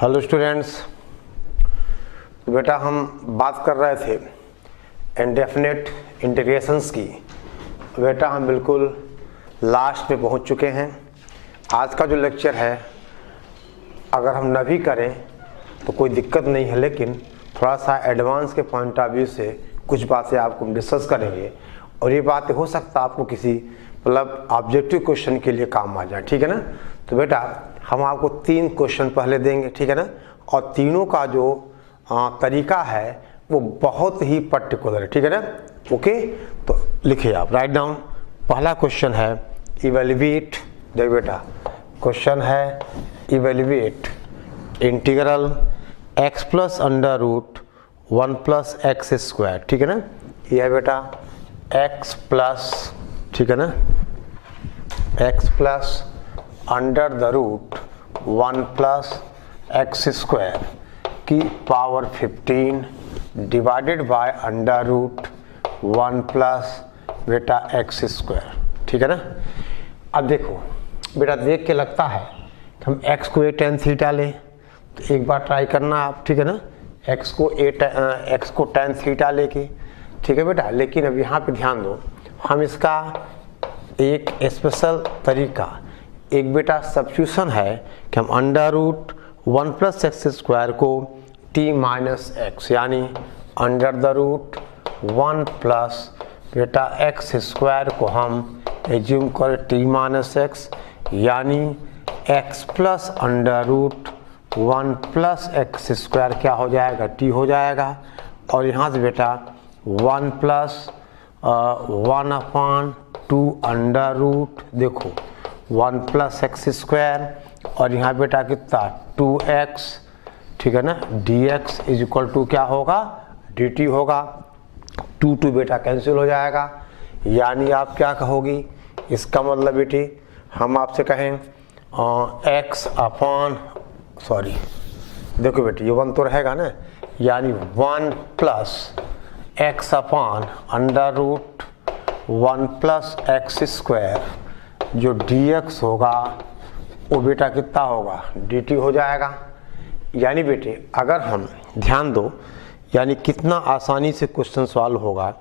Hello students, तो बेटा हम बात कर रहे थे इंडेफिनिट इंटीग्रेशंस की। बेटा हम बिल्कुल लास्ट में पहुंच चुके हैं। आज का जो लेक्चर है अगर हम न भी करें तो कोई दिक्कत नहीं है, लेकिन थोड़ा सा एडवांस के पॉइंट ऑफ व्यू से कुछ बातें आपको डिस्कस करेंगे और ये बातें हो सकता है आपको किसी मतलब ऑब्जेक्टिव क्वेश्चन के लिए काम आ जाए। ठीक है ना। तो बेटा हम आपको 3 क्वेश्चन पहले देंगे, ठीक है ना, और तीनों का जो तरीका है वो बहुत ही पर्टिकुलर है, ठीक है ना। ओके, तो लिखिए आप, राइट डाउन। पहला क्वेश्चन है इवेल्युएट। देखो बेटा क्वेश्चन है evaluate integral x plus under root 1 plus x square, ठीक है ना। ये है बेटा x प्लस, ठीक है ना, x plus under the root 1 plus x square की power 15 divided by under root 1 plus बेटा एक्स स्क्वायर, ठीक है ना। अब देखो बेटा, देख के लगता है कि हम x को a tan थीटा लें, तो एक बार ट्राई करना आप, ठीक है ना, x को tan थीटा लेके, ठीक है बेटा। लेकिन अब यहाँ पे ध्यान दो, हम इसका एक स्पेशल तरीका, एक बेटा सब्स्टिट्यूशन है कि हम under root 1 plus x square को t माइनस एक्स यानी अंडर द रूट 1 प्लस बेटा एक्स स्क्वायर को हम एज्यूम करें t माइनस एक्स यानी x plus under root 1 plus x square क्या हो जाएगा, t हो जाएगा। और यहाँ से बेटा 1 प्लस 1 अपान 2 अंडर रूट, देखो 1 प्लस एक्स स्क्वायर और यहाँ बेटा कितना 2x, ठीक है ना, dx इज इक्वल टू क्या होगा, dt होगा। 2 बेटा कैंसिल हो जाएगा, यानी आप क्या कहोगी, इसका मतलब बेटी हम आपसे कहें x अपान, सॉरी देखो बेटी ये 1 तो रहेगा ना, यानी 1 plus x upon under root 1 plus x square जो dx होगा वो बेटा कितना होगा, dt हो जाएगा। यानी बेटे अगर हम ध्यान दो, यानी कितना आसानी से क्वेश्चन सॉल्व होगा,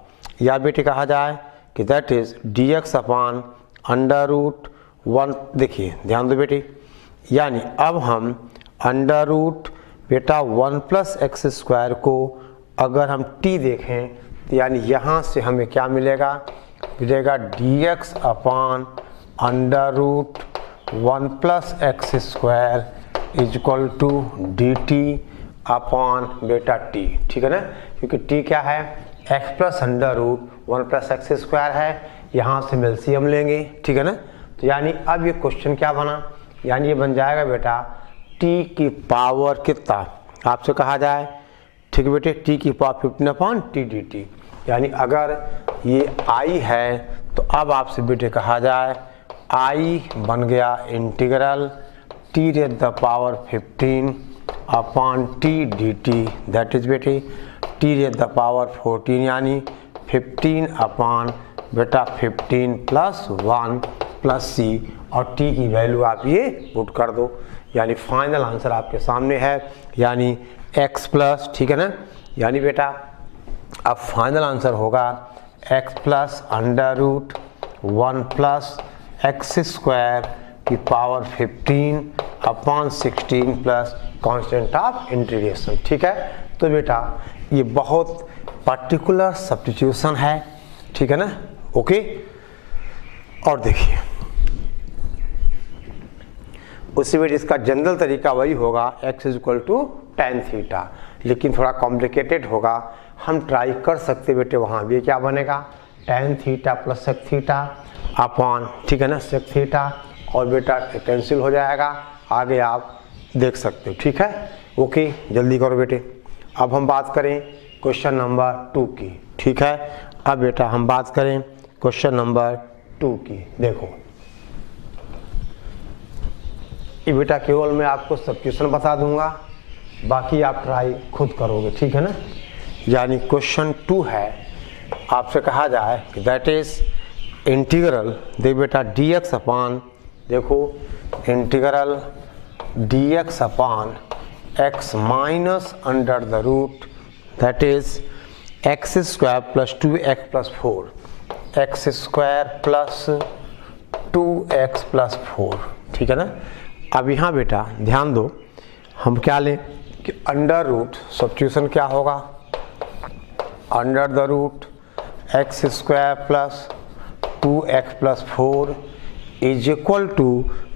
या बेटे कहा जाए कि that is dx upon under root 1, देखिए ध्यान दो बेटे, यानी अब हम अंडर रूट बेटा 1 प्लस एक्स स्क्वायर को अगर हम t देखें तो यानी यहाँ से हमें क्या मिलेगा, मिलेगा dx upon under root 1 plus x square is equal to dt upon बेटा t, ठीक है ना, क्योंकि t क्या है, x plus under root 1 plus x square है, यहाँ से एलसीएम लेंगे, ठीक है ना। तो यानी अब ये क्वेश्चन क्या बना, यानी ये बन जाएगा बेटा t की पावर कितना, आपसे कहा जाए, ठीक है बेटे, t की पावर 15 अपॉन t dt, यानी अगर ये i है तो अब आपसे बेटे कहा जाए i बन गया integral t raise the power 15 upon t dt, that is बेटे t रेज द पावर 14 यानी 15 अपॉन बेटा 15 प्लस 1 प्लस c, और t की वैल्यू आप ये पुट कर दो, यानी फाइनल आंसर आपके सामने है, यानी x प्लस, ठीक है ना, यानी बेटा अब फाइनल आंसर होगा x plus under root 1 plus x square की power 15 upon 16 plus constant of integration, ठीक है। तो बेटा ये बहुत पर्टिकुलर सब्स्टिट्यूशन है, ठीक है ना, ओके। और देखिए उसी में इसका जनरल तरीका वही होगा x is equal to tan theta, लेकिन थोड़ा कॉम्प्लिकेटेड होगा, हम ट्राई कर सकते बेटे वहाँ भी क्या बनेगा, tan theta plus sec theta upon, ठीक है ना, सेक थीटा, और बेटा कैंसिल हो जाएगा, आगे आप देख सकते हो, ठीक है। ओके जल्दी करो बेटे। अब हम बात करें क्वेश्चन नंबर 2 की, ठीक है। अब बेटा हम बात करें क्वेश्चन नंबर 2 की। देखो ये बेटा केवल मैं आपको सब्स्टिट्यूशन बता दूंगा, बाकी आप ट्राई खुद करोगे, ठीक है ना। यानी क्वेश्चन 2 है, आपसे कहा जाए कि दैट इज इंटीग्रल, देख बेटा dx अपान, देखो integral dx upon x minus under the root that is x square plus 2x plus 4, x square plus 2x plus 4, ठीक है ना। अब यहाँ बेटा ध्यान दो, हम क्या लें कि अंडर रूट सब्स्टिट्यूशन क्या होगा, under the root x square plus 2x plus 4 is equal to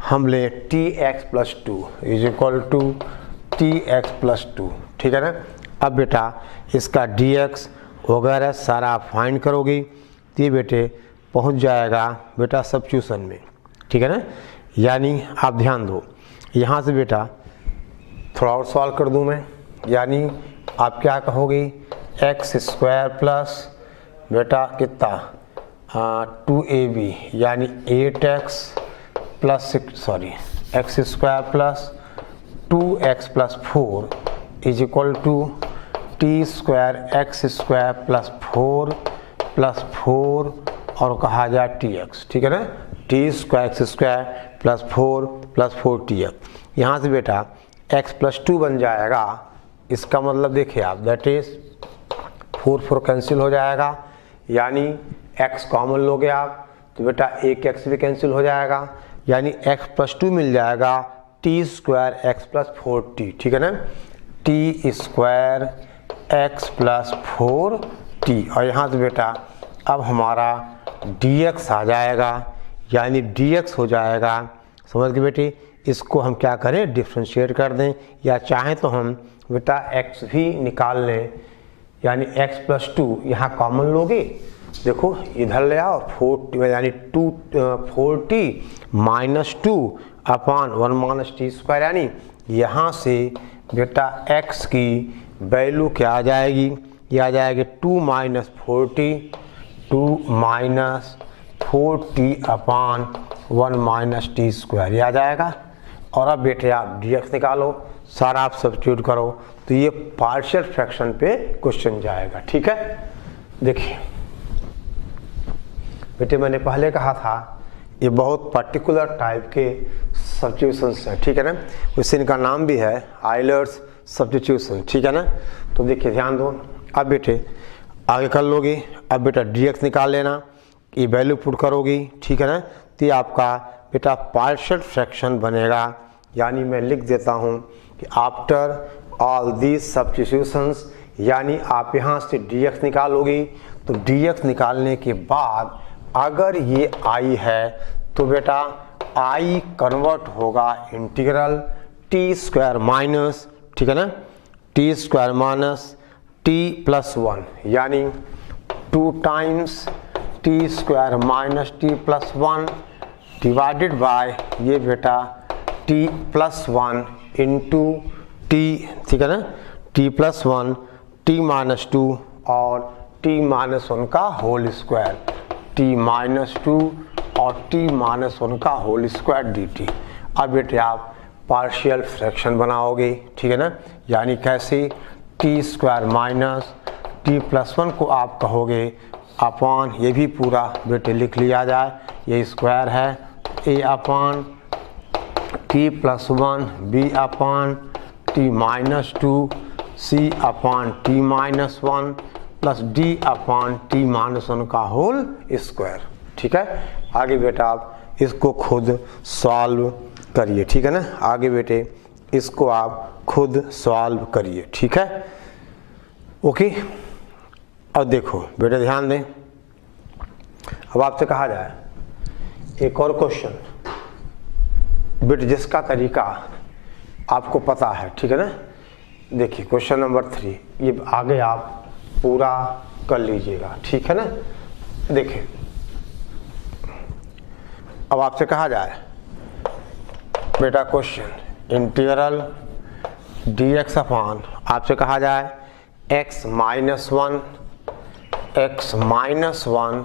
हम लें tx plus 2 is equal to tx plus 2, ठीक है ना। अब बेटा इसका dx वगैरह सारा आप फाइंड करोगी तो ये बेटे पहुंच जाएगा बेटा सब्स्टिट्यूशन में, ठीक है ना। यानी आप ध्यान दो, यहाँ से बेटा थोड़ा और सॉल्व कर दूँ मैं, यानी आप क्या कहोगे एक्स स्क्वायर प्लस बेटा कितना 2ab यानी 8x प्लस 6 sorry x square plus 2x plus 4 is equal to T square x square plus 4 और कहा जाए tx, ठीक है ना। T square x square plus 4 tx, यहाँ से बेटा x प्लस 2 बन जाएगा। इसका मतलब देखिए आप दैट इज 4 कैंसिल हो जाएगा, यानी x कॉमन लोगे आप तो बेटा एक x भी कैंसिल हो जाएगा, यानी x प्लस 2 मिल जाएगा T square x plus 4t, ठीक है ना। T square x plus 4t और यहाँ से बेटा अब हमारा dx आ जाएगा, यानी dx हो जाएगा, समझ गए बेटे। इसको हम क्या करें डिफ्रेंशिएट कर दें, या चाहें तो हम बेटा x भी निकाल लें, यानी x प्लस 2 यहाँ कॉमन लोगे, देखो इधर ले आओ 4 यानी 4t माइनस 2 अपान 1 माइनस टी स्क्वायर, यानी यहाँ से बेटा x की वैल्यू क्या आ जाएगी, ये आ जाएगी 2 माइनस 4t अपान 1 माइनस टी स्क्वायर, ये आ जाएगा। और अब बेटे आप dx निकालो, सारा आप सब्स्टिट्यूट करो तो ये पार्शियल फ्रैक्शन पे क्वेश्चन जाएगा, ठीक है। देखिए बेटे मैंने पहले कहा था ये बहुत पर्टिकुलर टाइप के सब्स्टिट्यूशंस हैं, ठीक है ना। उससे इनका नाम भी है आइलर्स सब्स्टिट्यूशन, ठीक है ना। तो देखिए ध्यान दो, अब बेटे आगे कर लोगे, अब बेटा dx निकाल लेना, ये वैल्यू पुट करोगी, ठीक है ना। तो ये आपका बेटा पार्शियल फ्रैक्शन बनेगा, यानी मैं लिख देता हूँ कि आफ्टर ऑल दीज सब्स्टिट्यूशंस, यानी आप यहाँ से dx निकालोगी तो dx निकालने के बाद अगर ये i है तो बेटा i कन्वर्ट होगा इंटीग्रल टी स्क्वायर माइनस, ठीक है ना, T square minus T plus 1, यानी 2 times T square minus T plus 1 divided by ये बेटा टी प्लस 1 इंटू टी, ठीक है ना, टी प्लस 1 टी माइनस 2 और टी माइनस 1 का होल स्क्वायर, टी माइनस 2 और टी माइनस 1 का होल स्क्वायर dt। अब बेटे आप पार्शियल फ्रैक्शन बनाओगे, ठीक है ना, यानी कैसे T square minus T plus 1 को आप कहोगे अपॉन, ये भी पूरा बेटे लिख लिया जाए, ये स्क्वायर है, A upon T plus 1 B upon T minus 2 C upon T minus 1 plus D upon T minus 1 का होल स्क्वायर, ठीक है। आगे बेटा आप इसको खुद सॉल्व करिए, ठीक है ना। आगे बेटे इसको आप खुद सॉल्व करिए, ठीक है, ओके। अब देखो बेटे ध्यान दें, अब आपसे कहा जाए एक और क्वेश्चन बेटे जिसका तरीका आपको पता है, ठीक है ना। देखिए क्वेश्चन नंबर 3, ये आगे आप पूरा कर लीजिएगा, ठीक है ना। देखिए अब आपसे कहा जाए बेटा क्वेश्चन इंटीग्रल dx अपॉन, आपसे कहा जाए x माइनस 1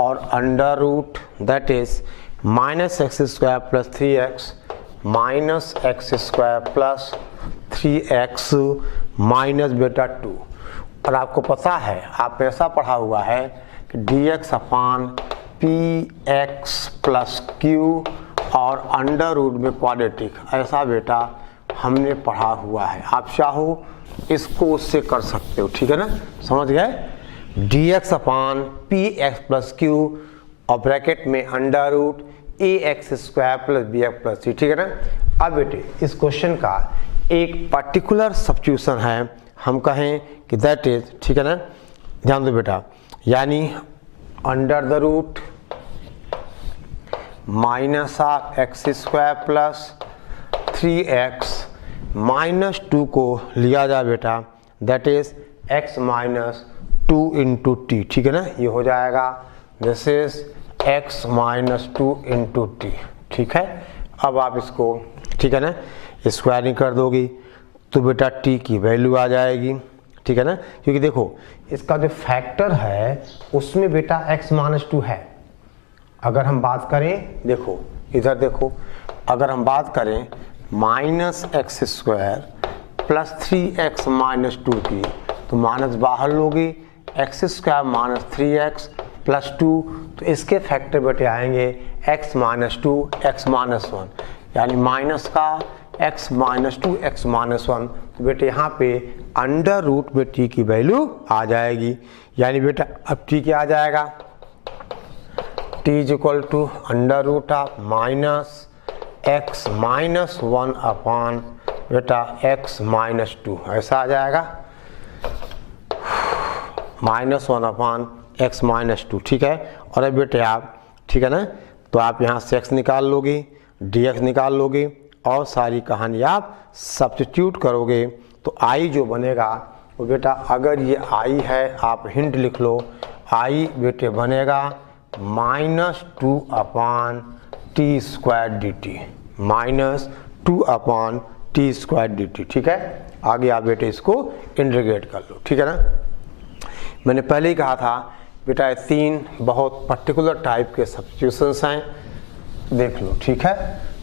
और under root that is minus x square plus 3x minus x square plus 3x minus बेटा 2। और आपको पता है, आप ऐसा पढ़ा हुआ है कि dx upon p x plus q और अंडर रूट में क्वाड्रेटिक, ऐसा बेटा हमने पढ़ा हुआ है। आप चाहो इसको उससे कर सकते हो, ठीक है ना, समझ गए। dx upon p x plus q और ब्रैकेट में under root a x square plus b x plus c, ठीक है ना। अब बेटे इस क्वेश्चन का एक पर्टिकुलर सब्स्टिट्यूशन है, हम कहें कि दैट इज, ठीक है ना, ध्यान दो बेटा, यानी under the root minus of x square plus 3x minus 2 को लिया जाए बेटा, that is x minus 2 into T, ठीक है ना, ये हो जाएगा this is x minus 2 into T, ठीक है। अब आप इसको, ठीक है ना, स्क्वायरिंग कर दोगी तो बेटा t की वैल्यू आ जाएगी, ठीक है ना, क्योंकि देखो इसका जो फैक्टर है उसमें बेटा x माइनस 2 है। अगर हम बात करें, देखो इधर देखो, अगर हम बात करें minus x square plus 3x minus 2 की, तो माइनस बाहर लोगी, x square minus 3x plus 2, तो इसके फैक्टर बेटे आएंगे x माइनस 2 x माइनस 1, यानी माइनस का x माइनस 2 x माइनस 1, तो बेटे यहाँ पे अंडर रूट में t की वैल्यू आ जाएगी, यानी बेटा अब t क्या आ जाएगा, t is equal to under root of minus x minus 1 upon बेटा x माइनस 2, ऐसा आ जाएगा, माइनस 1 अपान x माइनस 2, ठीक है। और अब बेटे आप, ठीक है ना, तो आप यहाँ से x निकाल लोगे, dx निकाल लोगे और सारी कहानी आप सब्स्टिट्यूट करोगे, तो i जो बनेगा वो बेटा, अगर ये i है आप हिंट लिख लो, i बेटे बनेगा minus 2 upon t square d t, minus 2 upon t square d t, ठीक है। आगे आप बेटे इसको इंटीग्रेट कर लो, ठीक है ना। मैंने पहले ही कहा था बेटा 3 बहुत पर्टिकुलर टाइप के सब्स्टिट्यूशंस हैं, देख लो, ठीक है।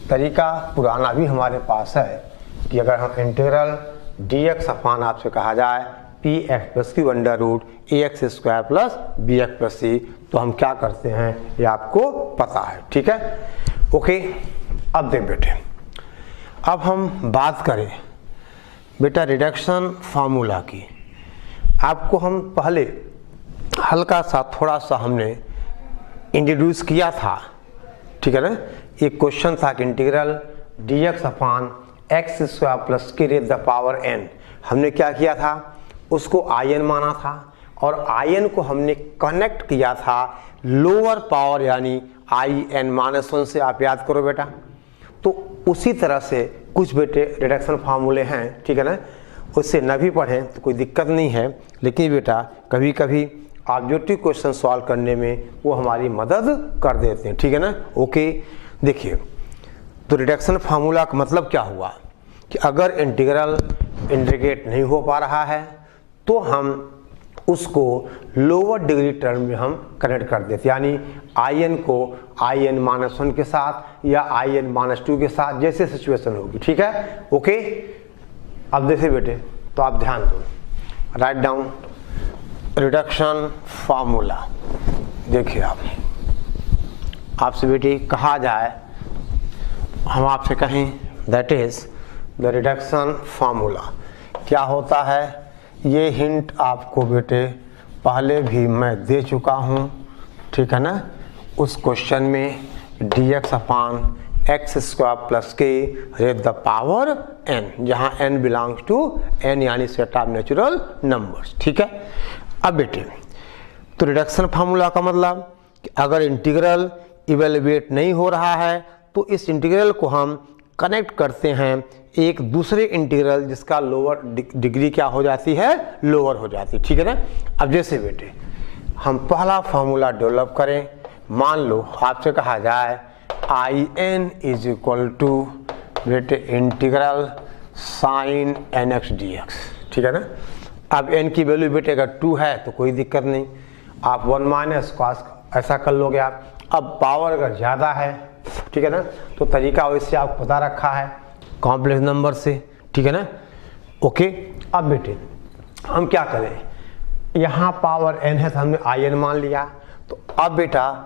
तरीका पुराना भी हमारे पास है कि अगर हम इंटीग्रल dx अपान आपसे कहा जाए p x plus q under root a x square plus b x plus c, तो हम क्या करते हैं ये आपको पता है, ठीक है, ओके। अब देख बेटे, अब हम बात करें बेटा रिडक्शन फार्मूला की। आपको हम पहले हल्का सा थोड़ा सा हमने इंट्रोड्यूस किया था, ठीक है ना। एक क्वेश्चन था कि इंटीग्रल dx अपान एक्स स्क्वायर प्लस के रेज द पावर n, हमने क्या किया था, उसको in माना था और in को हमने कनेक्ट किया था लोअर पावर यानी in माइनस 1 से, आप याद करो बेटा। तो उसी तरह से कुछ बेटे रिडक्शन फार्मूले हैं, ठीक है ना, उससे न भी पढ़ें तो कोई दिक्कत नहीं है, लेकिन बेटा कभी कभी ऑब्जेक्टिव क्वेश्चन सॉल्व करने में वो हमारी मदद कर देते हैं, ठीक है ना, ओके। देखिए तो रिडक्शन फार्मूला का मतलब क्या हुआ कि अगर इंटीग्रल इंटीग्रेट नहीं हो पा रहा है तो हम उसको लोअर डिग्री टर्म में हम कनेक्ट कर देते, यानी in को in माइनस 1 के साथ या in माइनस 2 के साथ, जैसे सिचुएशन होगी, ठीक है, ओके। अब देखिए बेटे, तो आप ध्यान दो, राइट डाउन रिडक्शन फार्मूला। देखिए आपसे बेटे कहा जाए, हम आपसे कहें that is the reduction formula क्या होता है, ये हिंट आपको बेटे पहले भी मैं दे चुका हूँ, ठीक है ना। उस क्वेश्चन में dx अपान एक्स स्क्वायर प्लस के रेज द पावर n, जहाँ n बिलोंग्स टू n यानी सेट ऑफ नेचुरल नंबर्स, ठीक है। अब बेटे तो रिडक्शन फार्मूला का मतलब कि अगर इंटीग्रल इवेल्युएट नहीं हो रहा है तो इस इंटीग्रल को हम कनेक्ट करते हैं एक दूसरे इंटीग्रल जिसका लोअर डिग्री क्या हो जाती है, लोअर हो जाती है, ठीक है ना। अब जैसे बेटे हम पहला फार्मूला डेवलप करें, मान लो आपसे कहा जाए in इज इक्वल टू बेटे इंटीग्रल साइन nx dx, ठीक है ना। अब n की वैल्यू बेटे अगर 2 है तो कोई दिक्कत नहीं, आप 1 माइनस कॉस ऐसा कर लोगे आप। अब पावर अगर ज़्यादा है, ठीक है ना, तो तरीका वैसे आपको पता रखा है कॉम्प्लेक्स नंबर से, ठीक है ना, ओके। अब बेटे हम क्या करें, यहाँ पावर n है तो हमने in मान लिया, तो अब बेटा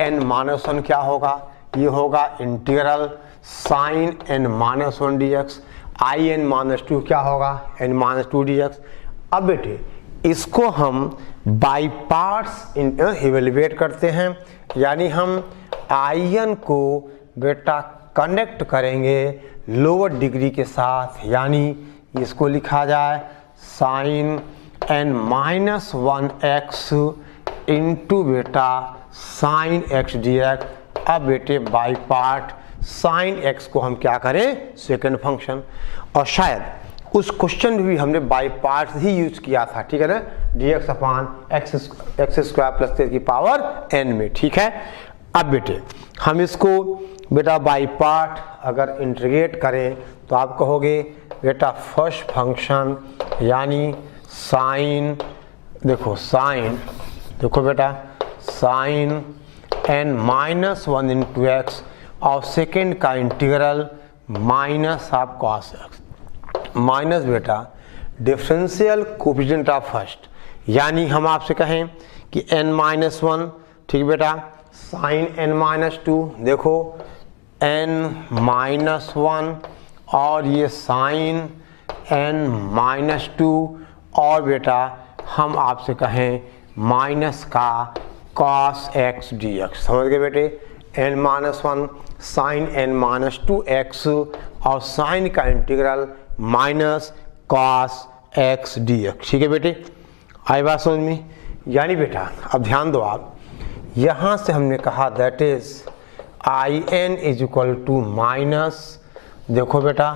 in माइनस 1 क्या होगा, ये होगा integral sine n minus 1 dx, I n minus 2 क्या होगा, एन माइनस 2 dx। अब बेटे इसको हम बाई पार्ट्स इवेल्युएट करते हैं, यानी हम आई एन को बेटा कनेक्ट करेंगे लोअर डिग्री के साथ, यानी इसको लिखा जाए sine n minus 1x into बेटा साइन x dx। अब बेटे बाई पार्ट साइन x को हम क्या करें, सेकंड फंक्शन, और शायद उस क्वेश्चन में भी हमने बाई पार्ट ही यूज किया था, ठीक है ना, dx अपान एक्स स्क्वायर प्लस की पावर n में, ठीक है। अब बेटे हम इसको बेटा बाई पार्ट अगर इंटीग्रेट करें तो आप कहोगे बेटा फर्स्ट फंक्शन यानी साइन, देखो बेटा sine n minus 1 into x और सेकेंड का इंटीग्रल माइनस आप कॉस एक्स माइनस बेटा डिफरेंशियल कोएफिशिएंट ऑफ फर्स्ट, यानी हम आपसे कहें कि n माइनस 1, ठीक बेटा, साइन n माइनस 2, देखो n माइनस 1 और ये साइन n माइनस 2, और बेटा हम आपसे कहें माइनस का कॉस एक्स डी एक्स, समझ गए बेटे, n minus 1 sine n minus 2x और साइन का integral minus cos x d x, ठीक है बेटे, आई बात समझ में। यानी बेटा अब ध्यान दो आप, यहाँ से हमने कहा that is I n is equal to minus, देखो बेटा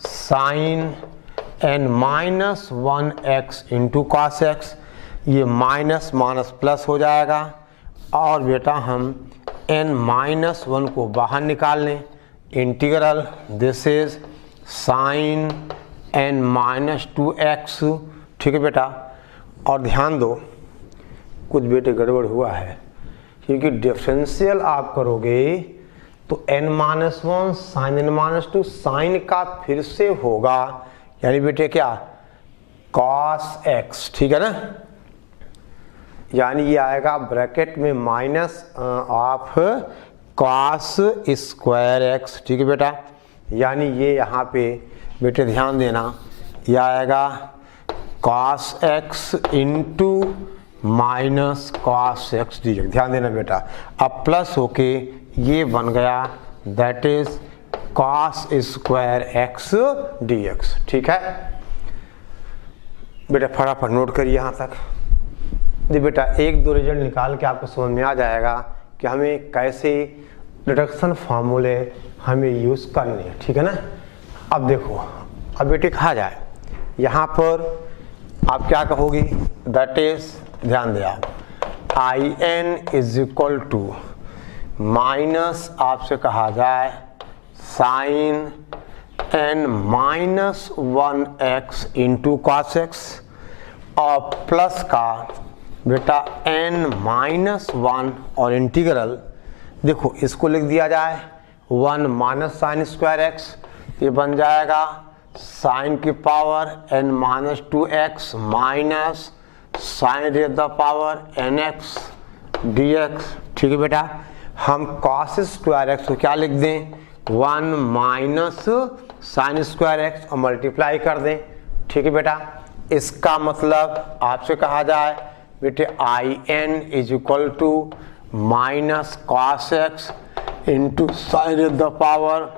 sine n minus 1x into cos x, ये माइनस माइनस प्लस हो जाएगा, और बेटा हम n माइनस 1 को बाहर निकाल लें, integral this is sine n minus 2x, ठीक है बेटा। और ध्यान दो कुछ बेटे गड़बड़ हुआ है, क्योंकि डिफरेंशियल आप करोगे तो n minus 1 sine n minus 2 sine का फिर से होगा, यानी बेटे क्या कॉस x, ठीक है ना, यानी ये आएगा ब्रैकेट में minus of cos square x, ठीक है बेटा, यानी ये यहाँ पे बेटे ध्यान देना, ये आएगा cos x into minus cos x d x, ध्यान देना बेटा, अब प्लस होके ये बन गया that is cos square x d x, ठीक है बेटा, फटाफट नोट करिए यहाँ तक। जी बेटा एक दो रिजल्ट निकाल के आपको समझ में आ जाएगा कि हमें कैसे रिडक्शन फार्मूले हमें यूज़ करने हैं, ठीक है ना। अब देखो, अब बेटे कहा जाए यहाँ पर आप क्या कहोगी, दैट इज, ध्यान दें आप, I n is equal to minus आपसे कहा जाए sine n minus 1x into cos x, और प्लस का बेटा n माइनस 1 और इंटीग्रल, देखो इसको लिख दिया जाए 1 माइनस साइन स्क्वायर एक्स, ये बन जाएगा साइन की power n minus 2x minus sine raise the power nx dx, ठीक है बेटा। हम कॉस स्क्वायर एक्स को क्या लिख दें, 1 माइनस साइन स्क्वायर एक्स और मल्टीप्लाई कर दें, ठीक है बेटा। इसका मतलब आपसे कहा जाए बेटे I n is equal to minus cos x into sine raise the power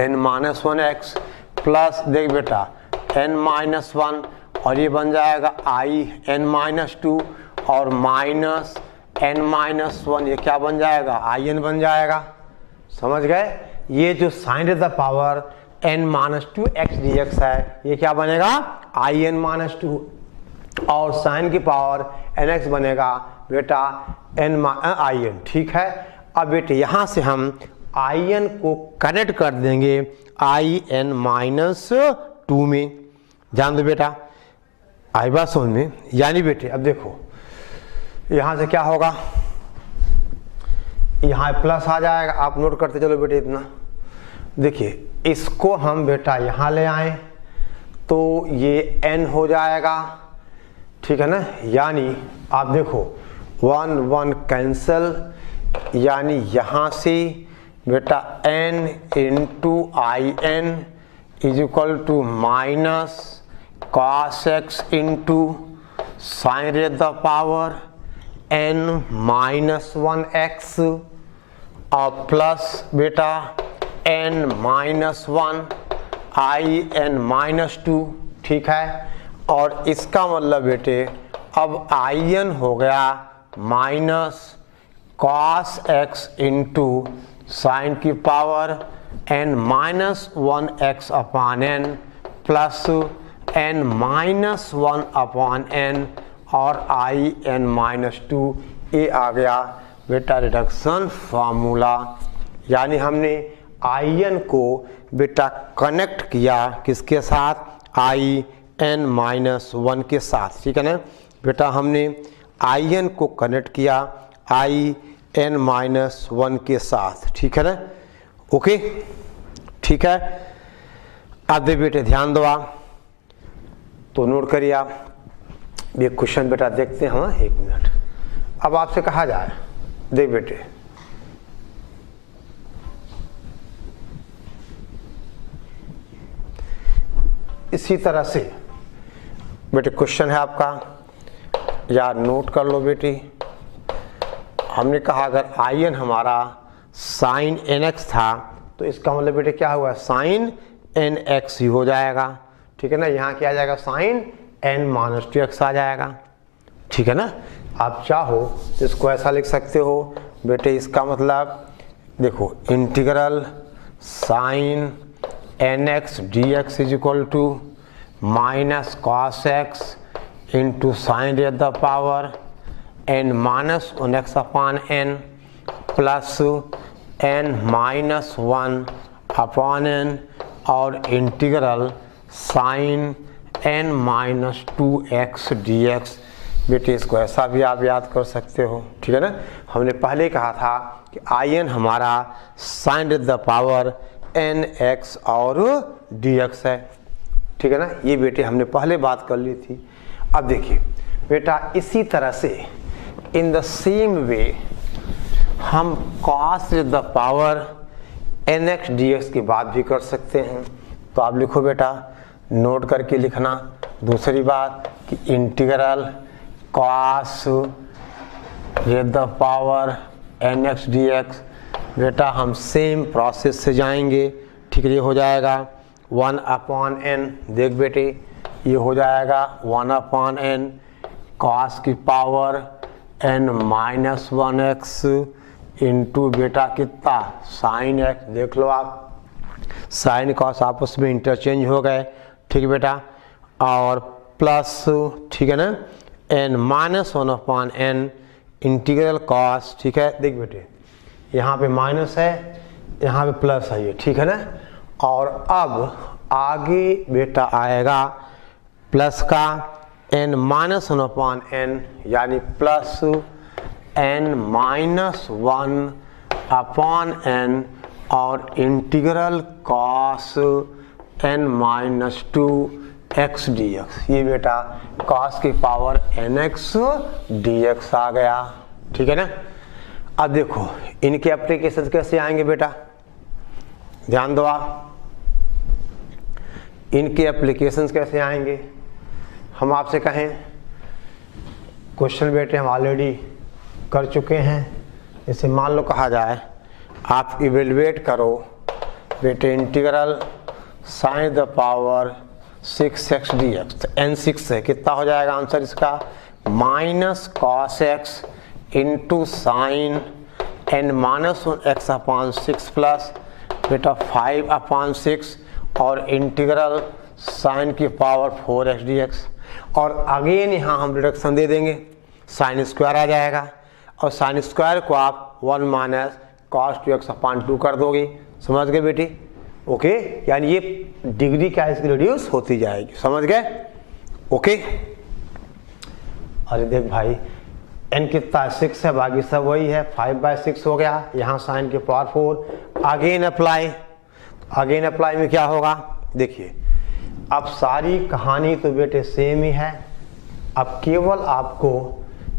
n minus 1x plus देख बेटा n माइनस 1, और ये बन जाएगा आई n माइनस 2 और माइनस n माइनस 1, ये क्या बन जाएगा, आई n बन जाएगा, समझ गए। ये जो sine raise the power n minus 2x dx है, ये क्या बनेगा आई n माइनस 2, और साइन की पावर nx बनेगा बेटा n आई n, ठीक है। अब बेटे यहाँ से हम आई n को कनेक्ट कर देंगे आई n माइनस 2 में, ध्यान दो बेटा, आई बात समझ में। यानी बेटे अब देखो यहाँ से क्या होगा, यहाँ प्लस आ जाएगा, आप नोट करते चलो बेटे इतना, देखिए इसको हम बेटा यहाँ ले आए तो ये n हो जाएगा, ठीक है ना, यानी आप देखो 1 1 कैंसल, यानी यहाँ से बेटा n into I n is equal to minus cos x into sine raise the power n minus 1x और प्लस बेटा n minus 1 I n minus 2, ठीक है। और इसका मतलब बेटे अब आई एन हो गया minus cos x into sine की power n minus 1x upon n plus n minus 1 upon n और आई एन माइनस 2। ये आ गया बेटा रिडक्शन फार्मूला। यानी हमने आई एन को बेटा कनेक्ट किया किसके साथ, आई एन माइनस 1 के साथ, ठीक है ना बेटा। हमने आई एन को कनेक्ट किया आई एन माइनस 1 के साथ, ठीक है ना, ओके, ठीक है। अब बेटे ध्यान दो आप, तो नोट करिए आप ये क्वेश्चन बेटा देखते हैं हम, एक मिनट। अब आपसे कहा जाए, देख बेटे इसी तरह से बेटे क्वेश्चन है आपका, या नोट कर लो बेटी। हमने कहा अगर आई एन हमारा साइन एन एक्स था तो इसका मतलब बेटे क्या हुआ, साइन एन एक्स ही हो जाएगा, ठीक है ना। यहाँ क्या आ जाएगा, साइन एन माइनस 2x आ जाएगा, ठीक है ना। आप चाहो तो इसको ऐसा लिख सकते हो बेटे, इसका मतलब देखो integral sine n x d x is equal to minus cos x into sine raise the power n minus 1x upon n plus n minus 1 upon n और integral sine n minus 2x dx। बेटे इसको ऐसा भी आप याद कर सकते हो, ठीक है ना। हमने पहले कहा था कि आई एन हमारा sine raise the power nx और dx है, ठीक है ना। ये बेटे हमने पहले बात कर ली थी। अब देखिए बेटा इसी तरह से इन द सेम वे हम cos the power nx dx की बात भी कर सकते हैं। तो आप लिखो बेटा, नोट करके लिखना। दूसरी बात कि integral cos the power nx dx, बेटा हम सेम प्रोसेस से जाएंगे, ठीक है। ये हो जाएगा 1 अपॉन n, देख बेटे ये हो जाएगा 1 अपॉन n cos की power n minus 1x into बेटा कितना साइन x, देख लो आप साइन कॉस आपस में इंटरचेंज हो गए, ठीक है बेटा, और प्लस, ठीक है ना, n minus 1 upon n integral cos, ठीक है। देख बेटे यहाँ पे माइनस है, यहाँ पे प्लस है, ये ठीक है ना। और अब आगे बेटा आएगा प्लस का n माइनस 1 अपॉन n यानी plus n minus 1 upon n और integral cos n minus 2x dx। ये बेटा कॉस की पावर nx dx आ गया, ठीक है ना। अब देखो इनके एप्लीकेशन कैसे आएंगे बेटा, ध्यान दो आप, इनके एप्लीकेशंस कैसे आएंगे। हम आपसे कहें क्वेश्चन बेटे हम ऑलरेडी कर चुके हैं। जैसे मान लो कहा जाए आप इवेलुएट करो बेटे integral sine the power 6x dx, तो n6 है, कितना हो जाएगा आंसर इसका, minus cos x into sign n minus 1x upon 6 plus बेटा 5 अपॉन 6 और इंटीग्रल साइन की पावर 4x dx। और अगेन यहाँ हम रिडक्शन दे देंगे, साइन स्क्वायर आ जाएगा और साइन स्क्वायर को आप 1 माइनस कॉस 2x अपॉन 2 कर दोगे, समझ गए बेटी, ओके। यानी ये डिग्री क्या इसकी रिड्यूस होती जाएगी, समझ गए, ओके। अरे देख भाई n कितना है, 6 है, बाकी सब वही है, 5/6 हो गया, यहाँ साइन की पावर 4। अगेन अप्लाई में क्या होगा, देखिए अब सारी कहानी तो बेटे सेम ही है। अब केवल आपको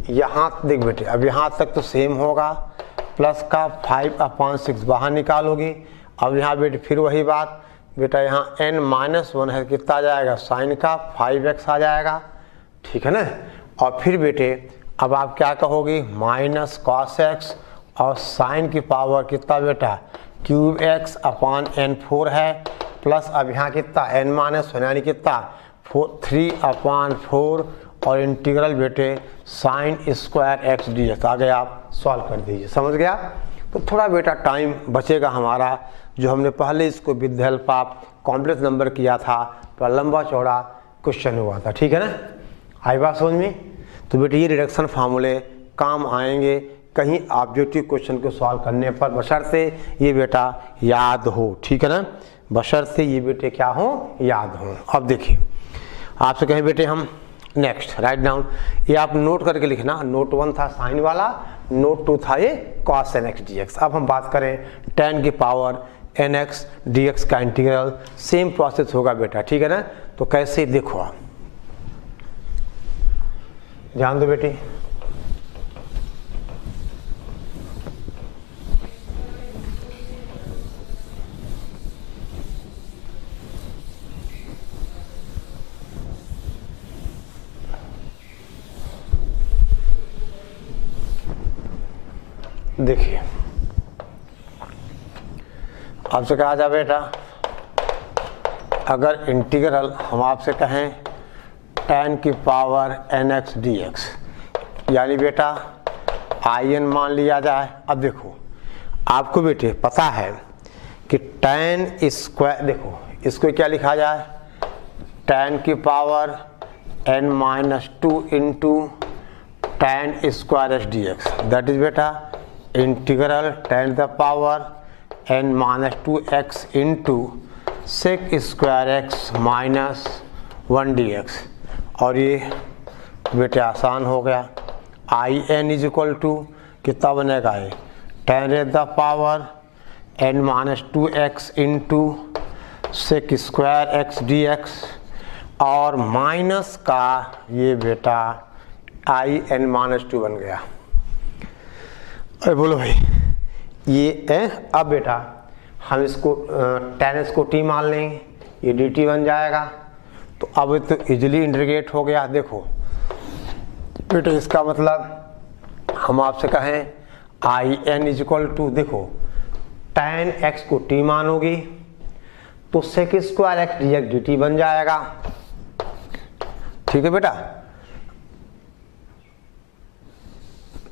यहाँ देख बेटे, अब यहाँ तक तो सेम होगा, प्लस का 5/6 बाहर निकालोगे। अब यहाँ बेटे फिर वही बात, बेटा यहाँ n-1 है, कितना आ जाएगा साइन का 5x आ जाएगा, ठीक है ना। और फिर बेटे अब आप क्या कहोगे माइनस cos x और साइन की पावर कितना बेटा क्यूब x अपान n4 है, प्लस अब यहाँ कितना n-1 यानी कितना 3/4 और इंटीग्रल बेटे साइन स्क्वायर x dx आ गया। आप सॉल्व कर दीजिए, समझ गया। तो थोड़ा बेटा टाइम बचेगा हमारा, जो हमने पहले इसको with help of complex number किया था, तो लंबा चौड़ा क्वेश्चन हुआ था, ठीक है ना। आई बात समझ में। तो बेटे ये रिडक्शन फार्मूले काम आएंगे कहीं ऑब्जेक्टिव क्वेश्चन को सॉल्व करने पर, बशर्ते ये बेटा याद हो, ठीक है ना, बशर्ते ये बेटे क्या हो याद हो। अब देखिए आपसे कहें बेटे हम नेक्स्ट राइट डाउन, ये आप नोट करके लिखना। नोट 1 था साइन वाला, नोट 2 था ये cos nx dx। अब हम बात करें tan की पावर nx dx का इंटीग्रल, सेम प्रोसेस होगा बेटा, ठीक है ना। तो कैसे देखो आप ध्यान दो बेटे, देखिए आपसे कहा जा बेटा, अगर इंटीग्रल हम आपसे कहें tan की पावर nx dx, यानी बेटा in मान लिया जाए। अब देखो आपको बेटे पता है कि tan स्क्वायर, देखो इसको क्या लिखा जाए tan की power n-2 into tan square x dx, that is बेटा integral tan the power n-2x into sec square x minus 1 dx। और ये बेटे आसान हो गया, in इज इक्वल टू कितना बनेगा ये tan the power n-2x into sec square x dx, और माइनस का ये बेटा in-2 बन गया। अरे बोलो भाई ये है। अब बेटा हम इसको tan को t मान लेंगे, ये dt बन जाएगा। तो अब तो इजीली इंटीग्रेट हो गया। देखो बेटा इसका मतलब हम आपसे कहें in इज इक्वल टू, देखो tan x को t मानोगी तो sec square x dx dt बन जाएगा, ठीक है बेटा,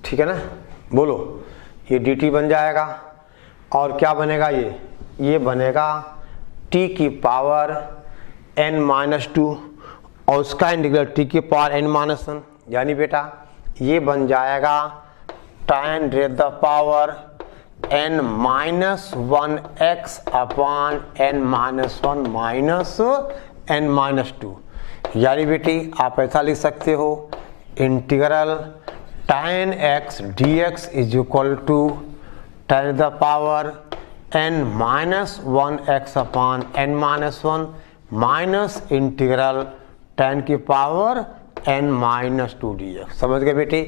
ठीक है ना। बोलो ये dt बन जाएगा और क्या बनेगा ये बनेगा t की पावर n-2 और उसका इंटीग्रल t की पावर n-1, यानी बेटा ये बन जाएगा tan the power n-1x upon n-1 minus n-2। यानी बेटी आप ऐसा लिख सकते हो integral tan x dx is equal to tan the power n-1x upon n-1 minus integral tan की पावर n-2 dx। समझ गए बेटी,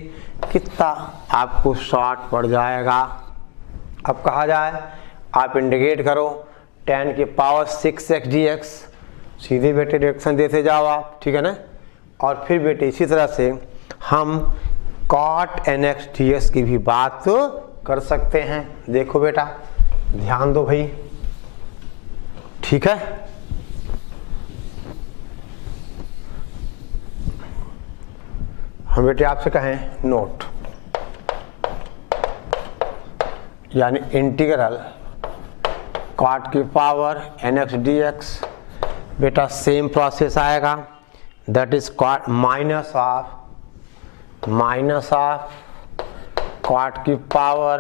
कितना आपको शॉर्ट पड़ जाएगा। अब कहा जाए आप इंटीग्रेट करो tan की पावर 6x dx, सीधे बेटे डायरेक्शन देते जाओ आप, ठीक है ना। और फिर बेटे इसी तरह से हम cot nx dx की भी बात कर सकते हैं। देखो बेटा ध्यान दो भाई, ठीक है। हम बेटे आपसे कहें नोट, यानी इंटीग्रल cot की पावर nx dx, बेटा सेम प्रोसेस आएगा, that is cot minus of cot की पावर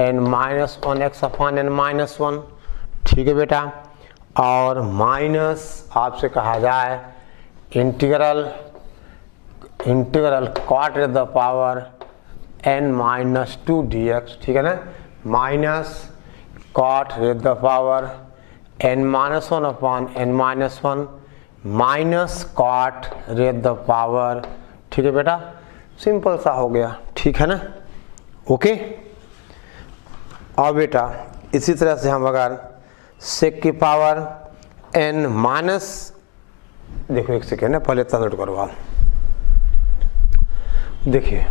n-1x अपान n-1, ठीक है बेटा। और माइनस आपसे कहा जाए integral cot the power n-2 dx, ठीक है ना, minus cot the power n-1 upon n-1 minus cot the power, ठीक है बेटा, सिंपल सा हो गया, ठीक है ना, ओके। और बेटा इसी तरह से हम अगर सेक की पावर n माइनस, देखो एक सेकेंड है, पहले इतना नोट करो आप। देखिए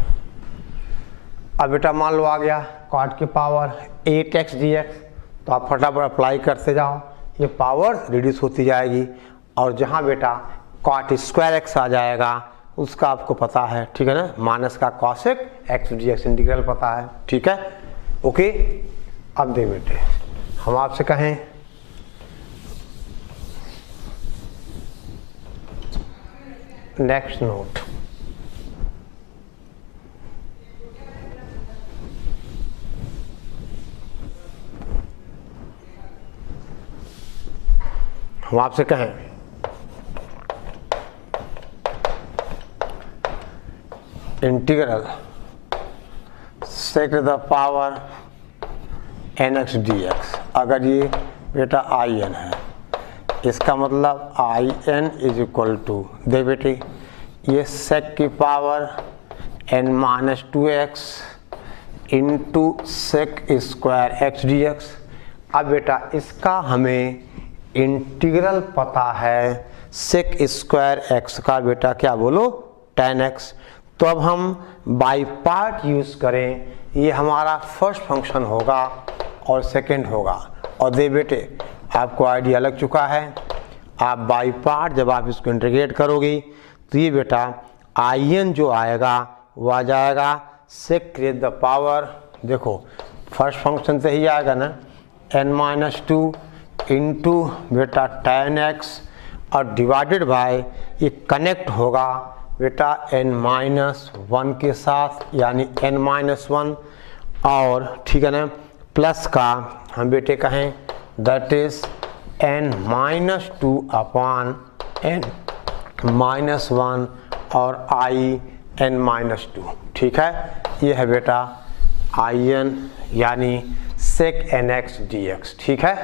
अब बेटा मान लो आ गया कॉट की पावर 8x dx, तो आप फटाफट अप्लाई करते जाओ, ये पावर रिड्यूस होती जाएगी और जहाँ बेटा कॉट स्क्वायर x आ जाएगा उसका आपको पता है, ठीक है ना, माइनस का कॉसेक x dx इंटीग्रल पता है, ठीक है, ओके। अब दे बेटे हम आपसे कहें नेक्स्ट नोट, हम आपसे कहें integral sec the power nx dx, अगर ये बेटा in है, इसका मतलब in इज इक्वल टू, दे बेटे ये सेक की power n minus 2x into sec square x dx। अब बेटा इसका हमें इंटीग्रल पता है सेक स्क्वायर x का बेटा क्या बोलो tan x, तो अब हम बाई पार्ट यूज करें, ये हमारा फर्स्ट फंक्शन होगा और सेकंड होगा, और दे बेटे आपको आइडिया लग चुका है, आप बाई पार्ट जब आप इसको इंटीग्रेट करोगी तो ये बेटा in जो आएगा वो आ जाएगा सेक द पावर, देखो फर्स्ट फंक्शन से ही आएगा ना, n माइनस 2 इंटू बेटा tan x और डिवाइडेड बाय ये कनेक्ट होगा बेटा n माइनस 1 के साथ, यानी n माइनस 1, और ठीक है ना प्लस का हम बेटे कहें that is n minus 2 upon n minus 1 और i n माइनस 2, ठीक है, ये है बेटा in यानी सेक nx dx, ठीक है,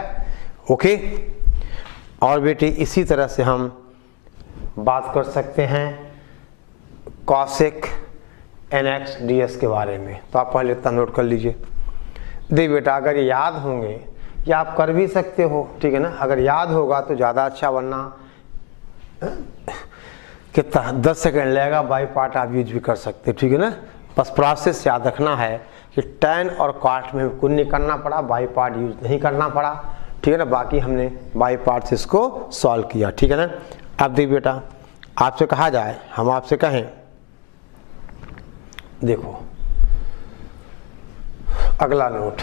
ओके। और बेटे इसी तरह से हम बात कर सकते हैं कॉसेक nx ds के बारे में, तो आप पहले इतना नोट कर लीजिए। दे बेटा अगर याद होंगे या आप कर भी सकते हो, ठीक है ना, अगर याद होगा तो ज़्यादा अच्छा, वरना कितना 10 सेकेंड लगेगा, बाई पार्ट आप यूज भी कर सकते हो, ठीक है ना। बस प्रोसेस याद रखना है कि tan और कॉट में कुछ नहीं करना पड़ा, बाई पार्ट यूज नहीं करना पड़ा, ठीक है ना, बाकी हमने बाई पार्ट से इसको सॉल्व किया, ठीक है ना। अब देखिए बेटा आपसे कहा जाए, हम आपसे कहें देखो अगला note,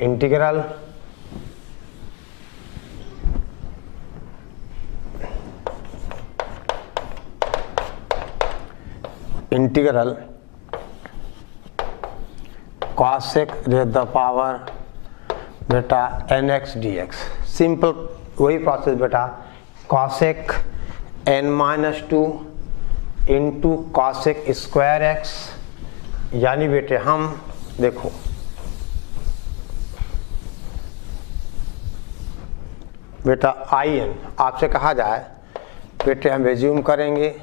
integral cosec the power बेटा nx dx, सिंपल वही प्रोसेस बेटा, cosec n minus 2 into cosec square x, यानी बेटे हम देखो बेटा in आपसे कहा जाए बेटे हम एज्यूम करेंगे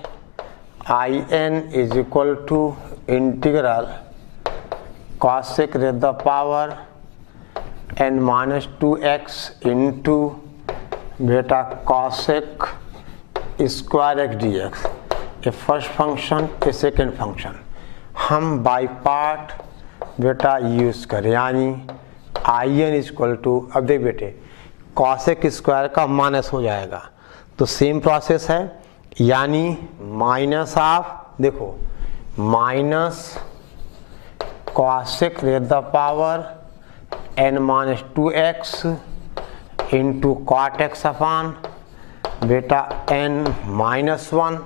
in is equal to integral cosec the power n minus 2x into बेटा cosec square x dx, a first function a second function, हम बाई पार्ट बेटा यूज करें, यानी in इज इक्वल टू, अब देख बेटे कॉसेक स्क्वायर का minus हो जाएगा, तो सेम प्रोसेस है, यानी माइनस ऑफ, देखो minus cosec the power n minus 2x into cot x upon बेटा n माइनस 1,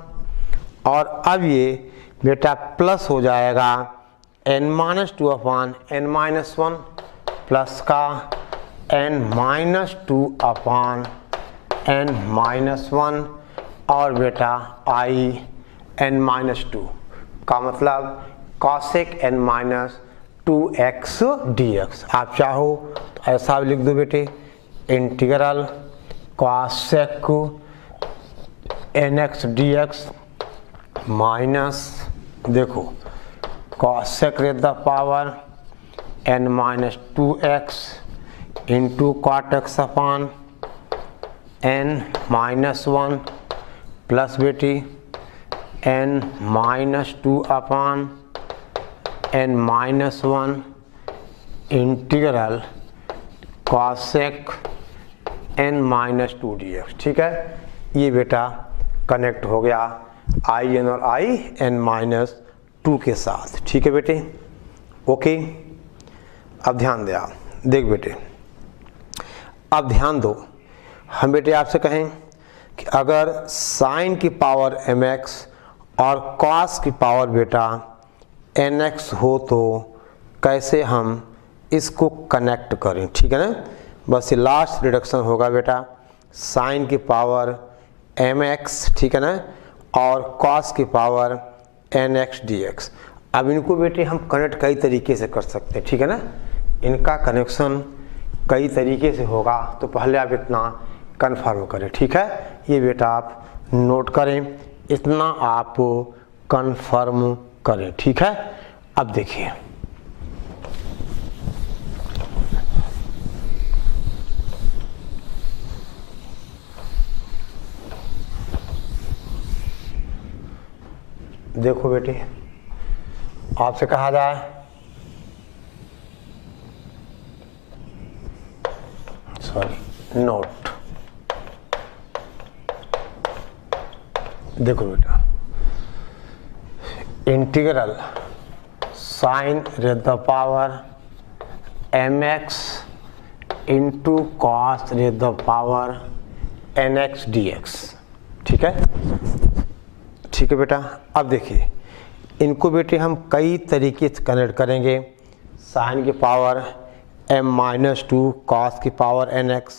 और अब ये बेटा प्लस हो जाएगा n minus 2 upon n minus 1 plus का n minus 2 upon n minus 1 और बेटा i n माइनस 2 का मतलब cosec n minus 2x dx। आप चाहो तो ऐसा भी लिख दो बेटे, integral cosec nx dx minus देखो cosec the power n minus 2x into cot x upon n minus 1 plus बेटी n minus 2 upon n minus 1 integral cosec n minus 2 dx। ठीक है, ये बेटा कनेक्ट हो गया आई एन और आई n minus 2 के साथ। ठीक है बेटे, ओके। अब ध्यान दे, आप देख बेटे, अब ध्यान दो, हम बेटे आपसे कहें कि अगर साइन की पावर mx और कॉस की पावर बेटा nx हो तो कैसे हम इसको कनेक्ट करें। ठीक है ना, बस ये लास्ट रिडक्शन होगा बेटा, साइन की पावर mx, ठीक है ना, और कॉस की पावर nx dx। अब इनको बेटे हम कनेक्ट कई तरीके से कर सकते हैं। ठीक है ना, इनका कनेक्शन कई तरीके से होगा, तो पहले आप इतना कन्फर्म करें। ठीक है, ये बेटा आप नोट करें, इतना आप कन्फर्म करें। ठीक है, अब देखिए, देखो बेटे, आपसे कहा जाए सॉरी नोट, देखो बेटा, integral sine raise the power mx into cos raise the power nx dx। ठीक है, ठीक है बेटा। अब देखिए, इनको बेटे हम कई तरीके से कनेक्ट करेंगे, साइन की पावर m माइनस 2 कॉस की पावर nx,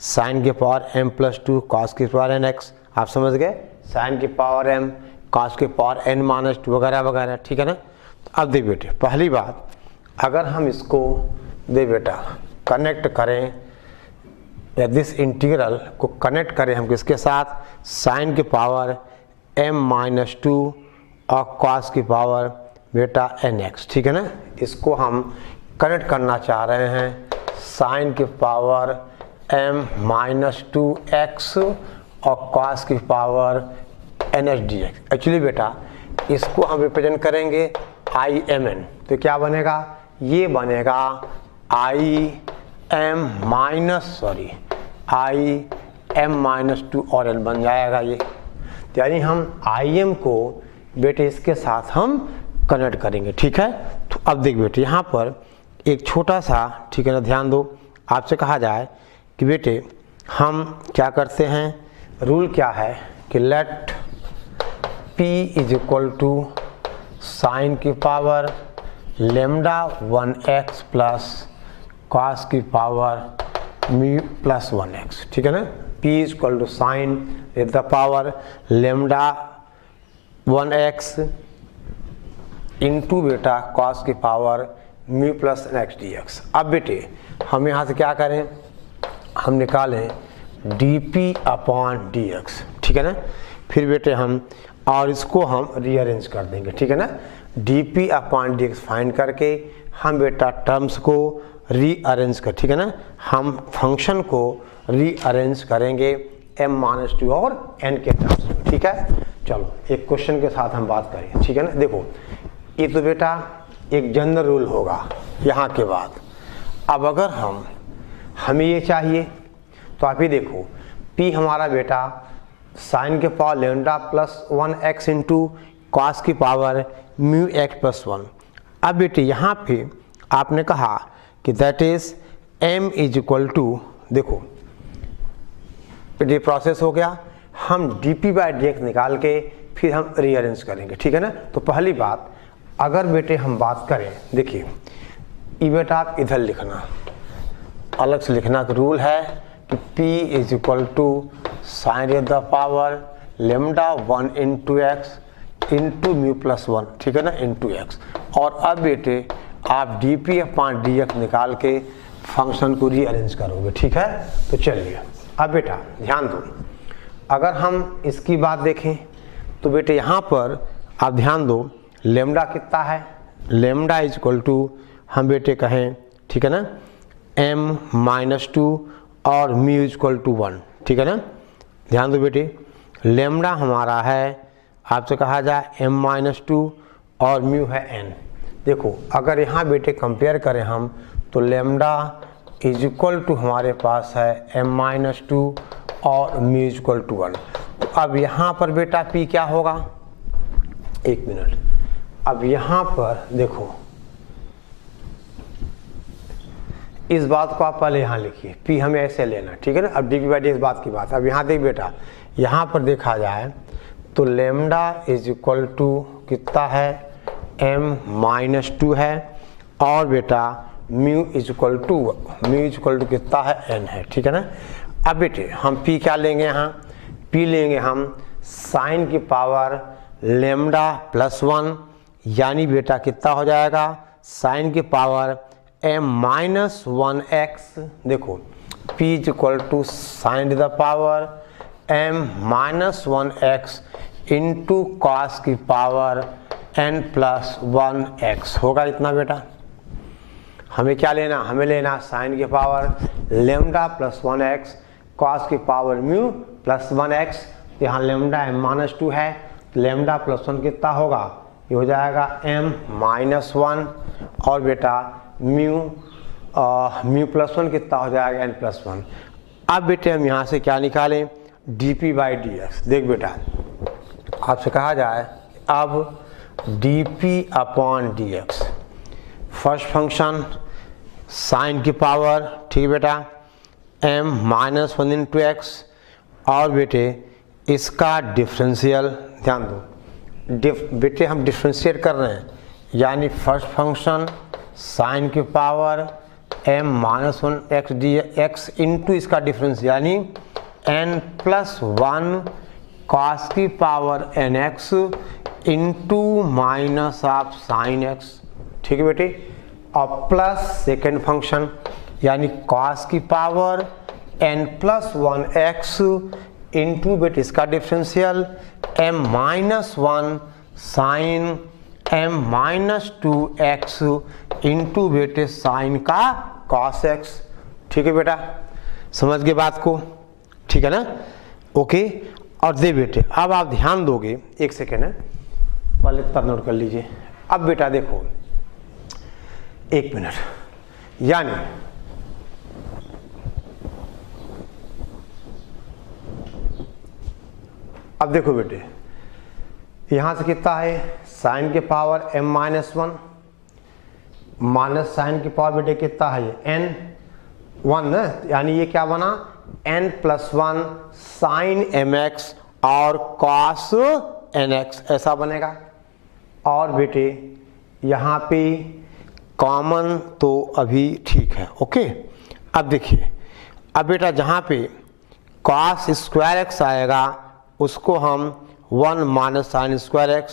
साइन की पावर m प्लस 2 कॉस की पावर nx, आप समझ गए, साइन की पावर m कॉस की पावर n माइनस 2 वगैरह वगैरह। ठीक है ना, तो अब देख बेटे, पहली बात, अगर हम इसको दे बेटा कनेक्ट करें, या दिस इंटीग्रल को कनेक्ट करें हम किसके साथ, साइन की पावर m माइनस 2 और कॉस की पावर बेटा nx। ठीक है ना, इसको हम कनेक्ट करना चाह रहे हैं साइन की पावर m माइनस 2x और कॉस की पावर nx dx। एक्चुअली बेटा इसको हम रिप्रेजेंट करेंगे imn, तो क्या बनेगा, ये बनेगा im माइनस 2 और n बन जाएगा ये, यानी हम im को बेटे इसके साथ हम कनेक्ट करेंगे। ठीक है, तो अब देख बेटे, यहाँ पर एक छोटा सा, ठीक है ना, ध्यान दो, आपसे कहा जाए कि बेटे हम क्या करते हैं, रूल क्या है कि let p is equal to sine की power lambda 1x plus cos की पावर म्यू प्लस 1x। ठीक है ना, p is equal to sine with the power lambda 1x into बेटा कॉस की power mu plus x dx। अब बेटे हम यहाँ से क्या करें, हम निकालें dp अपॉन dx। ठीक है ना, फिर बेटे हम और इसको हम रीअरेंज कर देंगे। ठीक है ना, dp अपॉन dx फाइंड करके हम बेटा टर्म्स को रीअरेंज कर, ठीक है ना, हम फंक्शन को रीअरेंज करेंगे m माइनस 2 और n के टर्म्स में। ठीक है, चलो एक क्वेश्चन के साथ हम बात करें। ठीक है ना, देखो ये तो बेटा एक जनरल रूल होगा यहाँ के बाद। अब अगर हमें ये चाहिए, तो आप ही देखो, p हमारा बेटा साइन के power lambda plus 1x into cos की पावर म्यू x प्लस 1। अब बेटे यहाँ पे आपने कहा कि that is m is equal to, देखो ये प्रोसेस हो गया, हम dp बाई dx निकाल के फिर हम रीअरेंज करेंगे। ठीक है ना, तो पहली बात, अगर बेटे हम बात करें, देखिए ये बेटा आप इधर लिखना, अलग से लिखना का रूल है कि p is equal to sine raise the power lambda 1 into x into mu plus 1। ठीक है ना, इंटू एक्स। और अब बेटे आप dp अपॉन dx निकाल के फंक्शन को रीअरेंज करोगे। ठीक है, तो चलिए अब बेटा ध्यान दो, अगर हम इसकी बात देखें तो बेटे यहाँ पर आप ध्यान दो, लेमडा कितना है, लेमडा इज इक्वल टू हम बेटे कहें, ठीक है ना, m-2 और म्यू इक्वल टू 1, ठीक है ना। ध्यान दो बेटे, लेमडा हमारा है, आपसे कहा जाए m-2 और म्यू है n। देखो अगर यहाँ बेटे कंपेयर करें हम, तो लेमडा इज इक्वल टू हमारे पास है m-2 और म्यू इक्वल टू 1। तो अब यहाँ पर बेटा p क्या होगा, एक मिनट, अब यहाँ पर देखो इस बात को आप पहले यहाँ लिखिए, p हमें ऐसे लेना, ठीक है ना। अब डी इस बात की बात, अब यहाँ देख बेटा, यहाँ पर देखा जाए तो लेमडा इज इक्वल टू कितना है, m-2 है, और बेटा म्यू इज इक्वल टू कितना है, n है, ठीक है ना। अब बेटे हम p क्या लेंगे, यहाँ p लेंगे हम साइन की पावर लेमडा प्लस 1, यानी बेटा कितना हो जाएगा, साइन की पावर m-1x। देखो p is equal to sine to the power m-1x into cos की पावर n+1x होगा इतना बेटा। हमें क्या लेना, हमें लेना साइन की power lambda plus 1x cos की पावर म्यू प्लस 1x। यहाँ लेमडा m-2 है, लेमडा प्लस 1 कितना होगा, ये हो जाएगा m-1, और बेटा म्यू प्लस 1 कितना हो जाएगा, n+1। अब बेटे हम यहाँ से क्या निकालें, dp/dx। देख बेटा आपसे कहा जाए अब dp/dx, फर्स्ट फंक्शन साइन की पावर, ठीक बेटा, m-1 इंटू x, और बेटे इसका डिफरेंशियल, ध्यान दो बेटे हम डिफरेंशिएट कर रहे हैं, यानी फर्स्ट फंक्शन साइन की पावर m-1x dx इंटू इसका डिफरेंस यानी n+1 कॉस की power nx into minus of sine x, ठीक है बेटे, और प्लस सेकेंड फंक्शन यानी कॉस की पावर n+1x इंटू बेटे इसका differential m-1 sine m-2x into बेटे साइन का cos x, ठीक है बेटा, समझ गए बात को, ठीक है ना, ओके। और दे बेटे अब आप ध्यान दोगे, एक सेकेंड है, पहले तब नोट कर लीजिए। अब बेटा देखो, एक मिनट, यानी अब देखो बेटे यहां से कितना है, साइन के पावर m-1 माइनस साइन की पावर बेटे कितना है, n1 ना, यानी ये क्या बना, n+1 साइन mx और cos nx, ऐसा बनेगा। और बेटे यहाँ पे कॉमन तो अभी ठीक है, ओके। अब देखिए, अब बेटा जहाँ पे cos² x आएगा उसको हम 1 माइनस साइन स्क्वायर x,